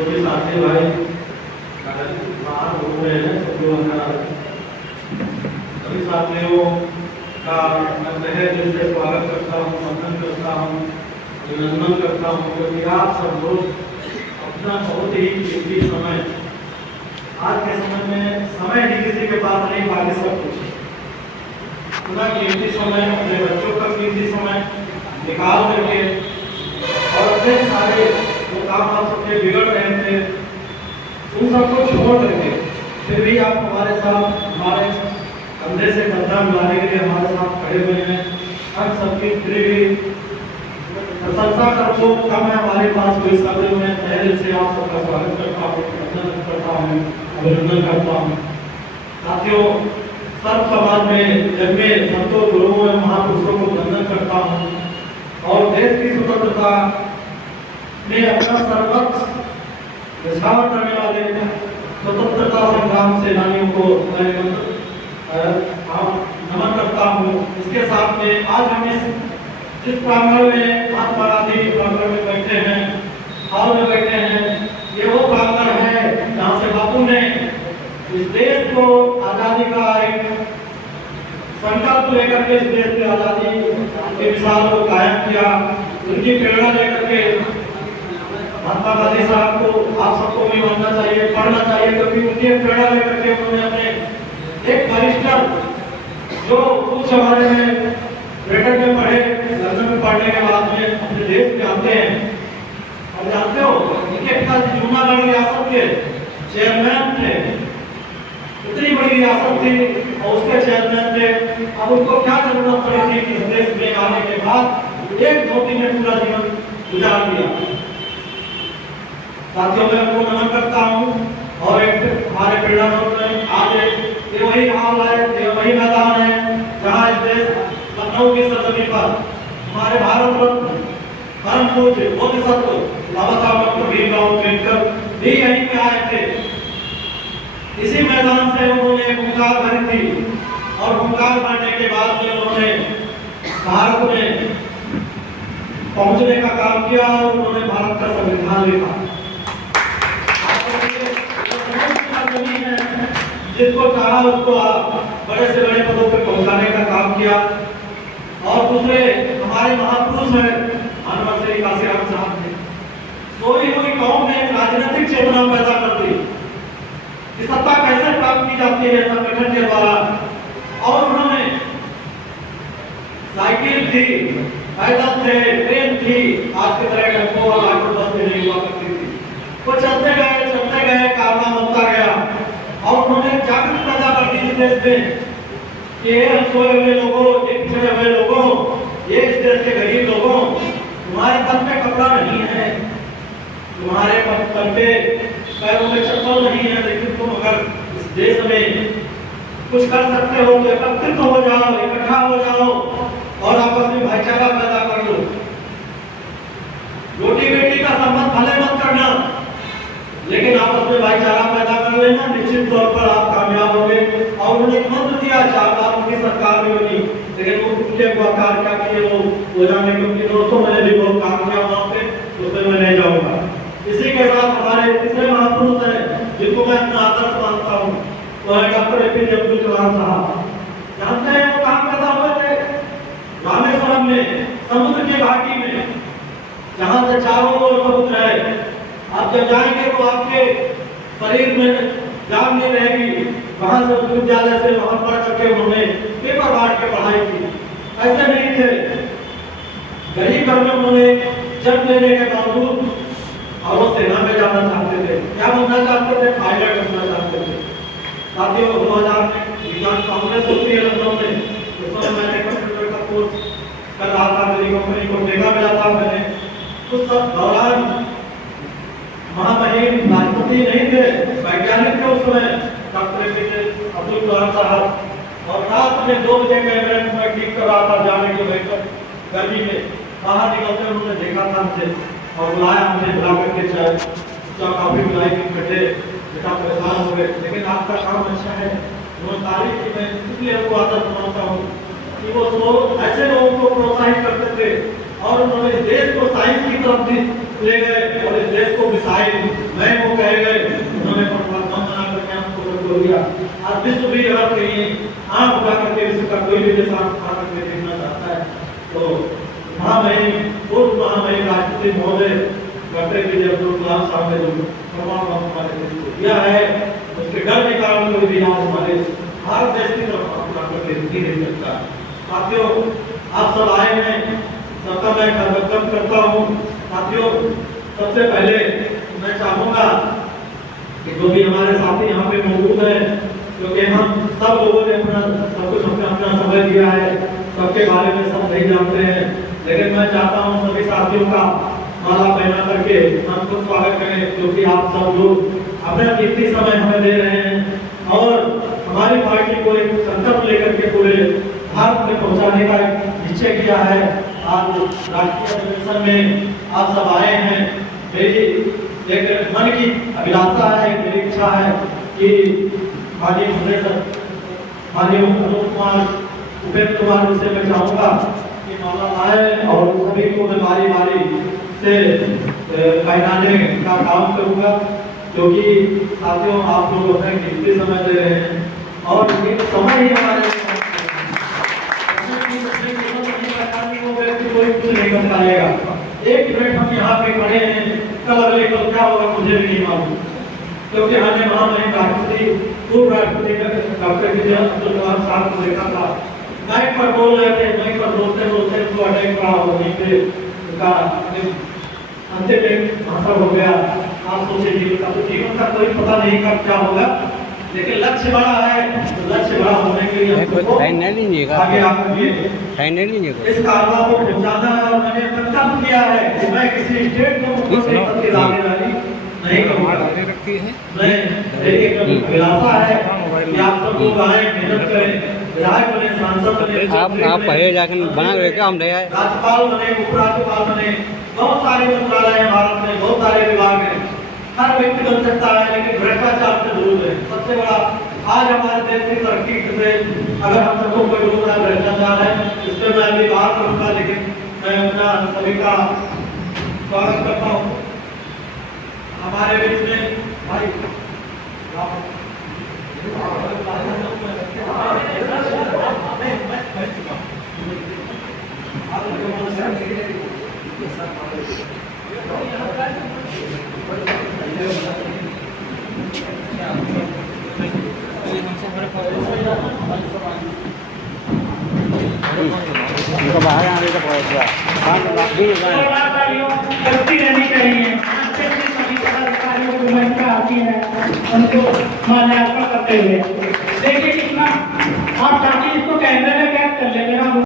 जो भी साथी भाई बाहर घूम रहे हैं सब लोग अंदर आ रहे हैं। सभी साथियों का मैं तहे दिल से स्वागत करता हूँ, वंदन करता हूँ, अभिनंदन करता हूँ, क्योंकि आप सब लोग अपना बहुत ही कीमती समय, आज के समय में समय ही किसी के पास नहीं, बाकी सब कुछ अपना कीमती समय, अपने बच्चों का कीमती समय निकाल करके और अपने सारे जो काम आप सबके बिगड़ रहे थे उन सबको छोड़ करके फिर भी आप हमारे साथ, हमारे कंधे से कंधा मिलाने के लिए हमारे साथ खड़े हुए हैं। हम सबकी फिर भी प्रशंसा करते कम है हमारे पास कोई शब्द में पहले से आप सबका स्वागत करता हूँ, अभिनंदन करता हूँ। साथियों, सर्व समाज में जन्मे संतों, गुरुओं और महापुरुषों को वंदन करता हूँ और देश की स्वतंत्रता में अपना सर्वस्व निछावर करने वाले स्वतंत्रता संग्राम सेनानियों को मैं नमन करता हूँ। इसके साथ में आज हम जिस प्रांगण में महात्मा गांधी प्रांगण में बैठे हैं, हॉल में बैठे हैं, ये वो प्रांगण है जहाँ से बापू ने इस देश को आजादी का एक संकल्प लेकर के इस देश की आजादी के मिसाल को कायम किया। उनकी प्रेरणा लेकर के महात्मा गांधी साहब को आप सबको भी मानना चाहिए, पढ़ना चाहिए, क्योंकि उनकी प्रेरणा लेकर के उन्होंने अपने एक वरिष्ठ जो उच्च हमारे में ब्रिटेन में पढ़े, लंदन में पढ़ने के बाद में अपने देश में आते हैं और जानते हो इनके पिताजी जूनागढ़ रियासत के चेयरमैन थे। इतनी बड़ी रियासत थी और उसके चेयरमैन थे। अब उनको क्या जरूरत पड़ी थी कि इस देश में आने के बाद एक धोती में पूरा जीवन गुजार दिया। साथियों, मैं उनको नमन करता हूँ और एक हमारे प्रेरणा स्रोत आज ये वही हाल है, ये वही मैदान है जहाँ इस देश लखनऊ की सरजमी पर हमारे भारत रत्न परम पूज्य बोधिसत्व बाबा साहब डॉक्टर भीमराव अम्बेडकर भी यहीं पे आए थे। इसी मैदान से उन्होंने एक हुंकार भरी थी और हुंकार भरने के बाद में उन्होंने भारत में पहुंचने का काम किया और उन्होंने भारत का संविधान लिखा। जिसको चाहा उसको बड़े से बड़े पदों पर पहुंचाने का काम किया। और दूसरे हमारे महापुरुष हैं मानव श्री काशीराम साहब ने सोई हुई कौम में एक राजनीतिक चेतना पैदा कर दी कि सत्ता कैसे प्राप्त की जाती है संगठन के द्वारा। और उन्होंने साइकिल थी, पैदल थे, ट्रेन थी, आज की तरह टेम्पो और ऑटो बस में नहीं हुआ करती थी। वो चलते गए, कारनामा होता गया और उन्होंने जागृति पैदा कर दी इस देश में कि ये सोए हुए लोगों, ये पिछड़े हुए लोगों, ये इस देश के गरीब लोगों, तुम्हारे तन पे कपड़ा नहीं है, तुम्हारे तन पे पैरों में चप्पल नहीं है, लेकिन तुम अगर इस देश में कुछ कर सकते हो तो एकत्रित हो जाओ, इकट्ठा हो जाओ और आपस में भाईचारा पैदा कर लो। रोटी बेटी का संबंध भले मत करना, लेकिन आपस में भाईचारा पैदा कर लेना, निश्चित तौर पर आप कामयाब होंगे। और उन्होंने एक मंत्र दिया, 4 बार उनकी सरकार में बनी, लेकिन वो कुछ कार्य क्या किए वो जाने, क्योंकि दोस्तों मैंने भी बहुत काम किया वहाँ पे, उसमें मैं नहीं जाऊँगा। इसी के साथ हमारे तीसरे महापुरुष हैं जिनको मैं अपना आदर्श मानता हूँ, वो है डॉक्टर APJ अब्दुल कलाम साहब। जानते हैं वो कहाँ पैदा हुए थे? रामेश्वरम में, समुद्र की घाटी में, जहाँ से चारों ओर समुद्र है। आप जब जाएंगे तो आपके शरीर में जान नहीं रहेगी। वहां से उस विद्यालय से वहां पढ़ करके उन्होंने पेपर बांट के पढ़ाई की। ऐसे नहीं थे, गरीब घर में उन्होंने जन्म लेने के बावजूद और वो सेना में जाना चाहते थे। क्या बनना चाहते थे? पायलट बनना चाहते थे। साथियों, 2000 में विज्ञान कांग्रेस होती है लखनऊ में, उस समय मैंने कंप्यूटर का कोर्स कर रहा था, मेरी कंपनी को ठेका मिला था। मैंने उस दौरान महामहिम राष्ट्रपति नहीं थे, वैज्ञानिक थे उस समय डॉक्टर APJ अब्दुल कलाम साहब। और रात में 2 बजे कैमरे में ठीक कर रहा था जाने के बैठक गर्मी में, बाहर निकलते उन्होंने देखा था मुझे और बुलाया, मुझे बुला करके चाय काफी बुलाई कि बेटे बेटा परेशान हो गए, लेकिन आपका काम अच्छा है। उन्होंने तारीफ की, मैं इसलिए आपको आदत मानता हूँ कि वो ऐसे लोगों को प्रोत्साहित करते थे और उन्होंने देश को साइंस की तरफ ले गए और इस देश को मिसाइल मैन भी किसान भारत में देखना चाहता है तो महामहिम पूर्व महामहिम राष्ट्रपति महोदय डॉक्टर APJ अब्दुल कलाम साहब ने जो प्रमाण पत्र हमारे देश को दिया है उसके डर के कारण कोई भी नाम हमारे भारत देश की तरफ अपना करके नहीं दे सकता। साथियों आप सब आए हैं, सबका मैं खैर करता हूँ। साथियों सबसे पहले मैं चाहूँगा कि जो भी हमारे साथी यहाँ पे मौजूद हैं, क्योंकि हम सब लोगों ने अपना सब कुछ अपना समय दिया है, सबके बारे में सब नहीं जानते हैं, लेकिन मैं चाहता हूँ सभी साथियों का माला पहना करके हम खुद स्वागत करें, क्योंकि आप सब लोग अपना कीमती समय हमें दे रहे हैं और हमारी पार्टी को एक संकल्प लेकर के पूरे भारत में पहुंचाने का निश्चय किया है। आज राष्ट्रीय अधिवेशन में आप सब आए हैं। मेरी एक मन की अभिलाषा है, मेरी इच्छा है कि माननीय अनूप कुमार उपेंद्र कुमार से मैं चाहूँगा कि माला आए और सभी को मैं बारी बारी से पहनाने का काम करूँगा, क्योंकि साथियों आप लोग अपने कीमती समय दे रहे हैं और ये समय ही हमारे कोई कुछ नहीं बताएगा। एक मिनट हम यहाँ पे खड़े हैं, कल अगले कल क्या होगा मुझे भी नहीं मालूम, क्योंकि हमने महामहिम राष्ट्रपति पूर्व राष्ट्रपति डॉक्टर APJ अब्दुल कलाम साहब को देखा था, माइक पर बोल रहे थे, माइक पर बोलते बोलते तो अटैक रहा हो, वहीं पे उनका अंतिम भाषण हो गया। आप सोचे जीवन का कोई पता नहीं कब क्या होगा, लेकिन लक्ष्य बड़ा है, तो लक्ष्य बड़ा होने के लिए आगे आकर इस कारवा को पहुंचाना है। और मैंने संकल्प किया है कि मैं किसी स्टेट को नहीं करूँगा। मैं एक अभिलाषा है कि आप सब लोग आए, मेहनत करें, विधायक बने, सांसद बने, आप पहले जाकर बना रहे हम रहे राज्यपाल बने, उपराज्यपाल बने, बहुत सारे मंत्रालय हैं भारत में, बहुत सारे विभाग हैं। हर व्यक्ति बन सकता है, लेकिन भ्रष्टाचार से दूर है। सबसे बड़ा आज हमारे देश की तरक्की से अगर हम सबको कोई रोक रहा भ्रष्टाचार है, इस पर मैं अभी बात करूँगा, लेकिन मैं अपना सभी का स्वागत करता हूँ। हमारे बीच में भाई उनको बाहर आने का पड़ेगा, करती रहनी चाहिए। सभी पदाधिकारियों को महिला आती है, उनको माल्यार्पण करते हुए देखिए कितना आप